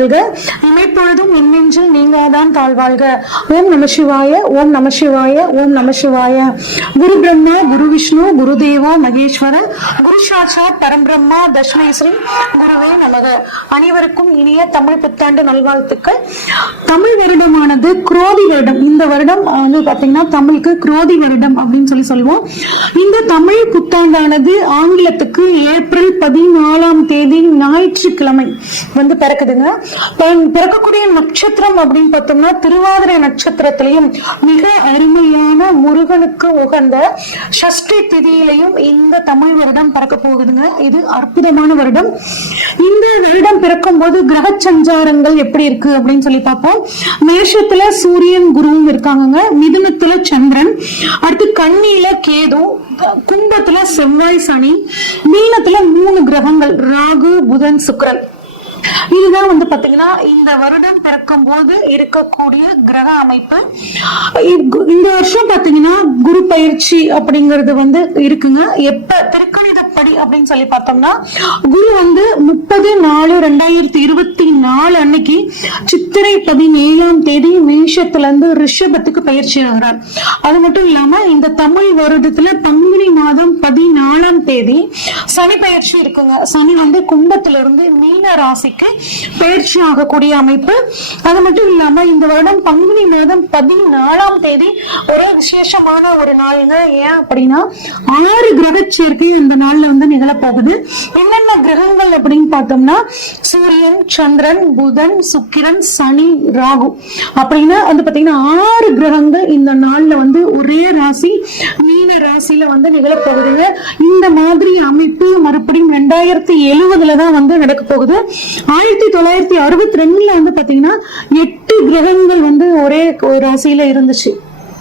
ആൾക്ക് சிவாதான் தாழ்வாழ்க. ஓம் நம சிவாய ஓம் நம சிவாய ஓம் நம சிவாய. குரு பிரம்மா குரு விஷ்ணு குரு தேவோ மகேஸ்வர குரு சாட்சாத் பரம்பிரம்மா தஷ்மை ஸ்ரீ குருவே நமக. அனைவருக்கும் இனிய தமிழ் புத்தாண்டு நல்வாழ்த்துக்கள். தமிழ் வருடமானது குரோதி வருடம். இந்த வருடம் வந்து பாத்தீங்கன்னா தமிழுக்கு குரோதி வருடம் அப்படின்னு சொல்லி சொல்லுவோம். இந்த தமிழ் புத்தாண்டானது ஆங்கிலத்துக்கு ஏப்ரல் பதினாலாம் தேதி ஞாயிற்றுக்கிழமை வந்து பிறக்குதுங்க. பிறக்கக்கூடிய நட்சத்திரம் அப்படின்னு பார்த்தோம்னா திருவாதிரை நட்சத்திரத்திலையும் மிக அருமையான முருகனுக்கு உகந்த சஷ்டி திதியிலையும் இந்த தமிழ் வருடம் பிறக்க போகுதுங்க. இது அற்புதமான வருடம். இந்த வருடம் பிறக்கும் போது கிரக சஞ்சாரங்கள் எப்படி இருக்கு அப்படின்னு சொல்லி பார்ப்போம். மேஷத்துல சூரியன் குருவும் இருக்காங்க மிதுனத்துல சந்திரன். அடுத்து கண்ணியில கேது கும்பத்துல செவ்வாய் சனி. மீனத்துல மூணு கிரகங்கள் ராகு புதன் சுக்கிரன். இதுதான் வந்து பாத்தீங்கன்னா இந்த வருடம் பிறக்கும் போது இருக்கக்கூடிய கிரக அமைப்பு. இந்த வருஷம் பாத்தீங்கன்னா குரு பயிற்சி அப்படிங்கிறது வந்து இருக்குங்க. எப்ப திருக்கணிதப்படி அப்படின்னு சொல்லி பார்த்தோம்னா குரு வந்து முப்பது நாலு ரெண்டாயிரத்தி இருபத்தி நாலு அன்னைக்கு சித்திரை பதினேழாம் தேதி மேஷத்துல இருந்து ரிஷபத்துக்கு பயிற்சி ஆகிறார். அது மட்டும் இல்லாம இந்த தமிழ் வருடத்துல பங்குனி மாதம் பதினாலாம் தேதி சனி பயிற்சி இருக்குங்க. சனி வந்து கும்பத்துல இருந்து மீன ராசிக்கு பயிற்சி ஆகக்கூடிய அமைப்பு. அது மட்டும் இல்லாம இந்த வருடம் பங்குனி மாதம் பதினாலாம் தேதி ஒரு விசேஷமான ஒரு நாளுங்க. ஏன் அப்படின்னா ஆறு கிரக சேர்க்கை அந்த நாள்ல வந்து நிகழப்போகுது. என்னென்ன கிரகங்கள் அப்படின்னு பார்த்தோம்னா சூரியன் சந்திரன் புதன் சுக்கிரன் சனி ராகு. அப்படின்னா வந்து பாத்தீங்கன்னா ஆறு கிரகங்கள் இந்த நாள்ல வந்து ஒரே ராசி மீன ராசியில வந்து நிகழப்போகுதுங்க இந்த மாதிரி அமைப்பு மறுபடியும் ரெண்டாயிரத்தி எழுவதுல தான் வந்து நடக்க போகுது. ஆயிரத்தி தொள்ளாயிரத்தி அறுபத்தி ரெண்டுல வந்து பாத்தீங்கன்னா எட்டு கிரகங்கள் வந்து ஒரே ஒரு ராசியில இருந்துச்சு.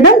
வருடம்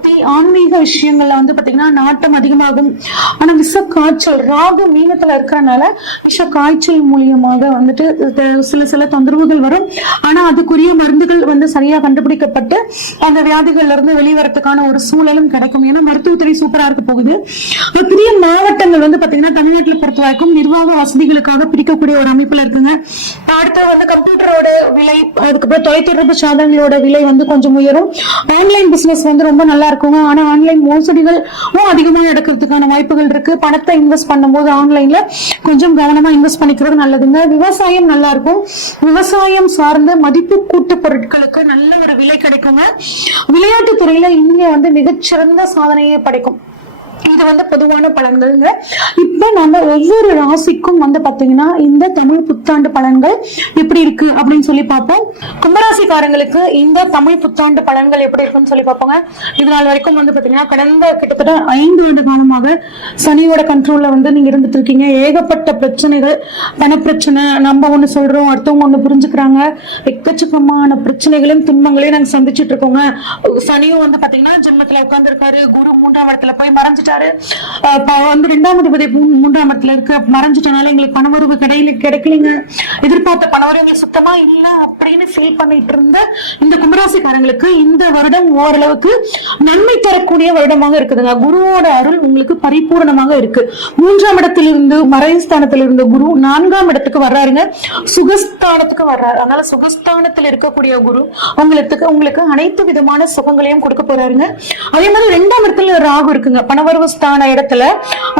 பக்தி ஆன்மீக விஷயங்கள்ல வந்து பாத்தீங்கன்னா நாட்டம் அதிகமாகும். ஆனா விஷ காய்ச்சல் ராகு மீனத்துல இருக்கிறனால விஷ காய்ச்சல் மூலியமாக வந்துட்டு சில சில தொந்தரவுகள் வரும். ஆனா அதுக்குரிய மருந்துகள் வந்து சரியா கண்டுபிடிக்கப்பட்டு அந்த வியாதிகள்ல இருந்து வெளிவரத்துக்கான ஒரு சூழலும் கிடைக்கும். ஏன்னா மருத்துவத்துறை சூப்பரா இருக்க போகுது. புதிய மாவட்ட அமைப்புகள் வந்து பாத்தீங்கன்னா தமிழ்நாட்டில் பொறுத்த வரைக்கும் நிர்வாக வசதிகளுக்காக பிரிக்கக்கூடிய ஒரு அமைப்புல இருக்குங்க. அடுத்து வந்து கம்ப்யூட்டரோட விலை அதுக்கப்புறம் தொலைத்தொடர்பு சாதனங்களோட விலை வந்து கொஞ்சம் உயரும். ஆன்லைன் பிசினஸ் வந்து ரொம்ப நல்லா இருக்குங்க. ஆனா ஆன்லைன் மோசடிகளும் அதிகமாக நடக்கிறதுக்கான வாய்ப்புகள் இருக்கு. பணத்தை இன்வெஸ்ட் பண்ணும்போது ஆன்லைன்ல கொஞ்சம் கவனமா இன்வெஸ்ட் பண்ணிக்கிறது நல்லதுங்க. விவசாயம் நல்லா இருக்கும். விவசாயம் சார்ந்த மதிப்பு கூட்டு பொருட்களுக்கு நல்ல ஒரு விலை கிடைக்குங்க. விளையாட்டு துறையில இந்தியா வந்து மிகச்சிறந்த சாதனையை படைக்கும். இது வந்து பொதுவான பலன்கள்ங்க. இப்போ நம்ம ஒவ்வொரு ராசிக்கும் வந்து பாத்தீங்கன்னா இந்த தமிழ் புத்தாண்டு பலன்கள் எப்படி இருக்கு அப்படின்னு சொல்லி பார்ப்போம். கும்பராசிக்காரங்களுக்கு இந்த தமிழ் புத்தாண்டு பலன்கள் எப்படி இருக்குன்னு சொல்லி பார்ப்போங்க. இது நாள் வரைக்கும் வந்து பாத்தீங்கன்னா கடந்த கிட்டத்தட்ட ஐந்து ஆண்டு காலமாக சனியோட கண்ட்ரோல்ல வந்து நீங்க இருந்துட்டு இருக்கீங்க. ஏகப்பட்ட பிரச்சனைகள் பணப்பிரச்சனை நம்ம ஒண்ணு சொல்றோம் அடுத்தவங்க ஒண்ணு புரிஞ்சுக்கிறாங்க. எக்கச்சக்கமான பிரச்சனைகளையும் துன்பங்களையும் நாங்க சந்திச்சுட்டு இருக்கோங்க. சனியும் வந்து பாத்தீங்கன்னா ஜென்மத்துல உட்கார்ந்துருக்காரு. குரு மூன்றாம் இடத்துல போய் மறைஞ்சிட்டாரு. வந்து ரெண்டாம் அதிபதி மூன்றாம் இடத்துல இருக்கு. மறைஞ்சிட்டனால எங்களுக்கு பணவரவு கிடையில கிடைக்கலைங்க. எதிர்பார்த்த பணவரவு எங்களுக்கு சுத்தமா இல்ல அப்படின்னு ஃபீல் பண்ணிட்டு இருந்த இந்த கும்பராசிக்காரங்களுக்கு இந்த வருடம் ஓரளவுக்கு நன்மை தரக்கூடிய வருடமாக இருக்குதுங்க. குருவோட அருள் உங்களுக்கு பரிபூரணமாக இருக்கு. மூன்றாம் இடத்திலிருந்து மறைஸ்தானத்திலிருந்து குரு நான்காம் இடத்துக்கு வர்றாருங்க. சுகஸ்தானத்துக்கு வர்றாரு. அதனால ஸ்தானத்தில் இருக்கக்கூடிய குரு உங்களுக்கு உங்களுக்கு அனைத்து விதமான சுகங்களையும் கொடுக்க போறாருங்க. அதே மாதிரி ரெண்டாம் இடத்துல ராகு இருக்குங்க. பணவரவு ஸ்தான இடத்துல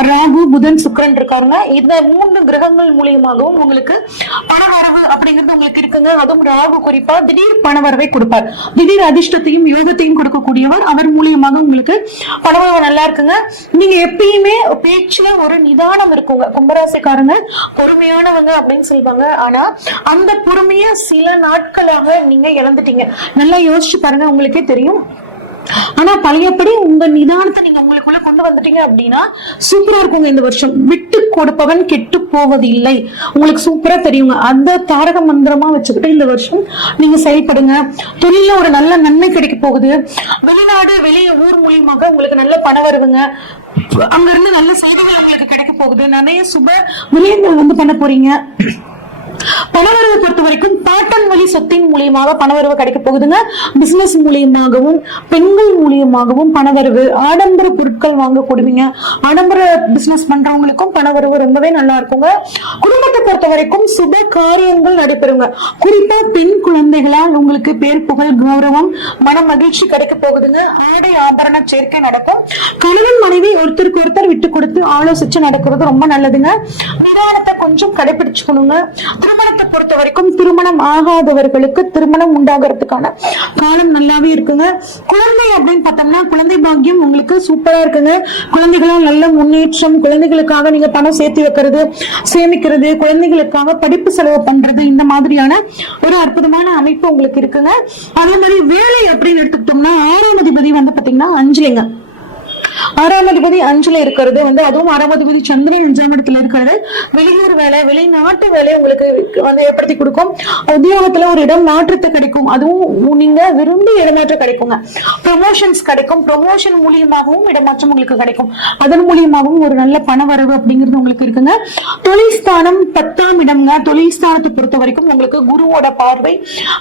ராகு புதன் சுக்கரன் இருக்காருங்க. இந்த மூன்று கிரகங்கள் மூலியமாகவும் உங்களுக்கு பணவரவு அப்படிங்கிறது உங்களுக்கு இருக்குங்க. அதுவும் ராகு குறிப்பா திடீர் பணவரவை கொடுப்பார். திடீர் அதிர்ஷ்டத்தையும் யோகத்தையும் கொடுக்கக்கூடியவர். அவர் மூலியமாக உங்களுக்கு பணவரவு நல்லா இருக்குங்க. நீங்க எப்பயுமே பேச்சுல ஒரு நிதானம் இருக்குங்க. கும்பராசிக்காரங்க பொறுமையானவங்க அப்படின்னு சொல்லுவாங்க ஆனா அந்த பொறுமைய சில நாட்களாக நீங்க இழந்துட்டீங்க. நல்லா யோசிச்சு பாருங்க உங்களுக்கே தெரியும். ஆனா பழையபடி உங்க நிதானத்தை நீங்க உங்களுக்குள்ள கொண்டு வந்துட்டீங்க அப்படின்னா சூப்பரா இருக்குங்க இந்த வருஷம். விட்டு கொடுப்பவன் கெட்டு போவது இல்லை. உங்களுக்கு சூப்பரா தெரியுங்க. அந்த தாரக மந்திரமா வச்சுக்கிட்டு இந்த வருஷம் நீங்க செயல்படுங்க. தொழில ஒரு நல்ல நன்மை கிடைக்க போகுது. வெளிநாடு வெளிய ஊர் மூலியமாக உங்களுக்கு நல்ல பணம் வருதுங்க. அங்க இருந்து நல்ல செய்திகள் உங்களுக்கு கிடைக்க போகுது. நிறைய சுப விளையங்கள் வந்து பண்ண போறீங்க. பணவரவை பொறுத்த வரைக்கும் só tem மூலியமாக பணவரவு கிடைக்க போகுதுங்க. பிசினஸ் மூலியமாகவும் பெண்கள் மூலியமாகவும் பணவரவு ஆடம்பர பொருட்கள் வாங்க கொடுவீங்க. ஆடம்பர பிசினஸ் பண்றவங்களுக்கும் பணவரவு ரொம்பவே நல்லா இருக்குங்க. குடும்பத்தை பொறுத்த வரைக்கும் சுப காரியங்கள் நடைபெறுங்க. குறிப்பா பெண் குழந்தைகளால் உங்களுக்கு பேர் புகழ் கௌரவம் மன மகிழ்ச்சி கிடைக்க போகுதுங்க. ஆடை ஆபரண சேர்க்கை நடக்கும். கணவன் மனைவி ஒருத்தருக்கு ஒருத்தர் விட்டு கொடுத்து ஆலோசிச்சு நடக்கிறது ரொம்ப நல்லதுங்க. நிதானத்தை கொஞ்சம் கடைபிடிச்சுக்கணுங்க. திருமணத்தை பொறுத்த வரைக்கும் திருமணம் ஆகாதவர்களுக்கு திருமணம் உண்டாகிறதுக்கான காலம் நல்லாவே இருக்குங்க. குழந்தை அப்படின்னு பார்த்தோம்னா குழந்தை பாக்கியம் உங்களுக்கு சூப்பரா இருக்குங்க. குழந்தைகளால் நல்ல முன்னேற்றம் குழந்தைகளுக்காக நீங்க பணம் சேர்த்து வைக்கிறது சேமிக்கிறது குழந்தைகளுக்காக படிப்பு செலவு பண்றது இந்த மாதிரியான ஒரு அற்புதமான அமைப்பு உங்களுக்கு இருக்குங்க. அதே மாதிரி வேலை அப்படின்னு எடுத்துக்கிட்டோம்னா ஆறாம் அதிபதி வந்து பாத்தீங்கன்னா அஞ்சுலிங்க. ஆறாம் அதிபதி அஞ்சுல இருக்கிறது. வந்து அதுவும் ஆறாம் அதிபதி சந்திரன் அஞ்சாம் இடத்துல இருக்கிறது. வெளியூர் வேலை வெளிநாட்டு வேலை உங்களுக்கு வந்து ஏற்படுத்தி கொடுக்கும். உத்தியோகத்துல ஒரு இடம் மாற்றத்தை கிடைக்கும். அதுவும் நீங்க விரும்பி இடமாற்றம் கிடைக்குங்க. ப்ரொமோஷன்ஸ் கிடைக்கும். ப்ரொமோஷன் மூலியமாகவும் இடமாற்றம் உங்களுக்கு கிடைக்கும். அதன் மூலியமாகவும் ஒரு நல்ல பண வரவு அப்படிங்கிறது உங்களுக்கு இருக்குங்க. தொழில் ஸ்தானம் பத்தாம் இடம்ங்க. தொழில் ஸ்தானத்தை பொறுத்த வரைக்கும் உங்களுக்கு குருவோட பார்வை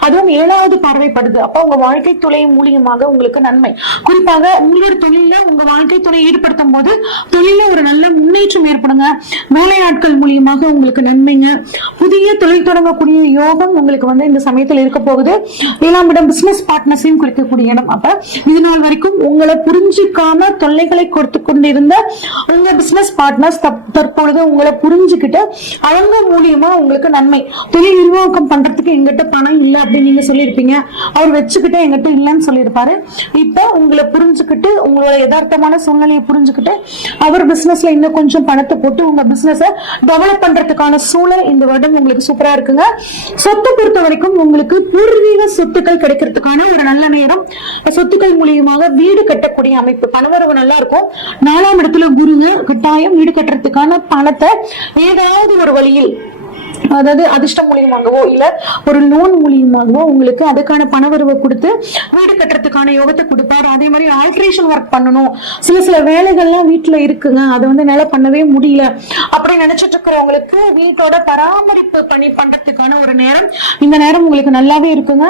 அதுவும் ஏழாவது பார்வைப்படுது. அப்ப உங்க வாழ்க்கை துளை மூலியமாக உங்களுக்கு நன்மை. குறிப்பாக உங்களோட தொழில உங்க வாழ்க்கை துணை ஈடுபடுத்தும் போது தொழில ஒரு நல்ல முன்னேற்றம் ஏற்படுங்க. வேலை நாட்கள் மூலியமாக உங்களுக்கு நன்மைங்க. புதிய தொழில் தொடங்கக்கூடிய யோகம் உங்களுக்கு வந்து இந்த சமயத்தில் இருக்க போகுது. ஏழாம் இடம் பிசினஸ் பார்ட்னர்ஸையும் குறிக்கக்கூடிய இடம். அப்ப இது நாள் வரைக்கும் உங்களை புரிஞ்சுக்காம தொல்லைகளை கொடுத்து கொண்டிருந்த உங்க பிசினஸ் பார்ட்னர்ஸ் தற்பொழுது உங்களை புரிஞ்சுக்கிட்டு அவங்க மூலியமா உங்களுக்கு நன்மை. தொழில் நிர்வாகம் பண்றதுக்கு எங்கிட்ட பணம் இல்லை அப்படின்னு நீங்க சொல்லியிருப்பீங்க. அவர் வச்சுக்கிட்டு எங்கிட்ட இல்லைன்னு சொல்லியிருப்பாரு. இப்ப உங்களை புரிஞ்சுக்கிட்டு உங்களோட யதார்த்தமான சூழ்நிலையை புரிஞ்சுக்கிட்டு அவர் பிசினஸ்ல இன்னும் கொஞ்சம் பணத்தை போட்டு உங்க பிசினஸ டெவலப் பண்றதுக்கான சூழல் இந்த வருடம் உங்களுக்கு சூப்பரா இருக்குங்க. சொத்தை பொறுத்த வரைக்கும் உங்களுக்கு பூர்வீக சொத்துக்கள் கிடைக்கிறதுக்கான ஒரு நல்ல நேரம். சொத்துக்கள் மூலியமாக வீடு கட்டக்கூடிய அமைப்பு பணவரவு நல்லா இருக்கும். நாலாம் இடத்துல குருங்க கட்டாயம் வீடு கட்டுறதுக்கான பணத்தை ஏதாவது ஒரு வழியில் அதாவது அதிர்ஷ்டம் மூலியமாகவோ இல்ல ஒரு லோன் மூலியமாகவோ உங்களுக்கு அதுக்கான பணவரவை கொடுத்து வீடு கட்டுறதுக்கான யோகத்தை கொடுப்பாரு. அதே மாதிரி ஆல்ட்ரேஷன் ஒர்க் பண்ணணும். சில சில வேலைகள்லாம் வீட்டுல இருக்குங்க. அதை வந்து என்னால பண்ணவே முடியல. அப்படி நினைச்சிட்டு இருக்கிறவங்களுக்கு வீட்டோட பராமரிப்பு பண்ணி பண்றதுக்கான ஒரு நேரம். இந்த நேரம் உங்களுக்கு நல்லாவே இருக்குங்க.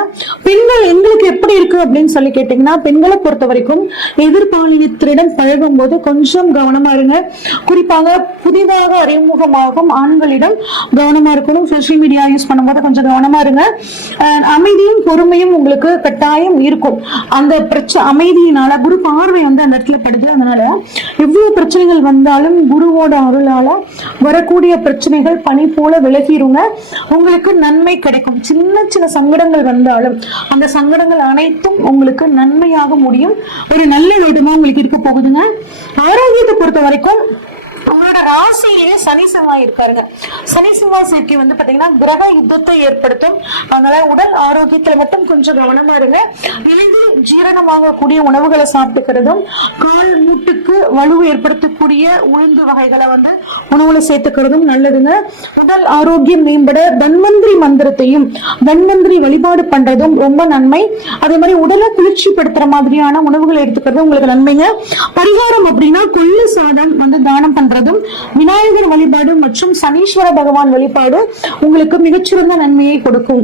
பெண்கள் எங்களுக்கு எப்படி இருக்கு அப்படின்னு சொல்லி கேட்டீங்கன்னா பெண்களை பொறுத்த வரைக்கும் எதிர்பாலினத்திடம் பழகும் போது கொஞ்சம் கவனமா இருங்க. குறிப்பாக புதிதாக அறிமுகமாகும் ஆண்களிடம் கவனமா இருக்கணும். சோஷியல் மீடியா யூஸ் பண்ணும்போது கொஞ்சம் கவனமா இருங்க. அமைதியும் பொறுமையும் உங்களுக்கு கட்டாயம் இருக்கும். அந்த பிரச்சனை அமைதியினால குரு பார்வை வந்து அந்த இடத்துல படுது. அதனால எவ்வளவு பிரச்சனைகள் வந்தாலும் குருவோட அருளால வரக்கூடிய பிரச்சனைகள் பனி போல விலகிருங்க. உங்களுக்கு நன்மை கிடைக்கும். சின்ன சின்ன சங்கடங்கள் வந்தாலும் அந்த சங்கடங்கள் அனைத்தும் உங்களுக்கு நன்மையாக முடியும். ஒரு நல்ல விதமா உங்களுக்கு இருக்க போகுதுங்க? ஆரோக்கியத்தை பொறுத்த வரைக்கும் உங்களோட ராசியிலேயே சனி செவ்வாய் இருக்காருங்க. சனி செவ்வாய் சேர்க்கை வந்து பாத்தீங்கன்னா கிரக யுத்தத்தை ஏற்படுத்தும். அதனால உடல் ஆரோக்கியத்துல மட்டும் கொஞ்சம் கவனமா இருங்க. எளிதில் ஜீரணமாகக்கூடிய உணவுகளை சாப்பிட்டுக்கிறதும் கால் மூட்டுக்கு வலுவு ஏற்படுத்தக்கூடிய உளுந்து வகைகளை வந்து உணவுல சேர்த்துக்கிறதும் நல்லதுங்க. உடல் ஆரோக்கியம் மேம்பட தன்வந்திரி மந்திரத்தையும் தன்வந்திரி வழிபாடு பண்றதும் ரொம்ப நன்மை. அதே மாதிரி உடலை குளிர்ச்சிப்படுத்துற மாதிரியான உணவுகளை எடுத்துக்கிறது உங்களுக்கு நன்மைங்க. பரிகாரம் அப்படின்னா கொள்ளு சாதம் வந்து தானம் பண்றதும் விநாயகர் வழிபாடு மற்றும் சனீஸ்வர பகவான் வழிபாடு உங்களுக்கு மிகச்சிறந்த நன்மையை கொடுக்கும்.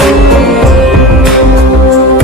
Oh, oh, oh,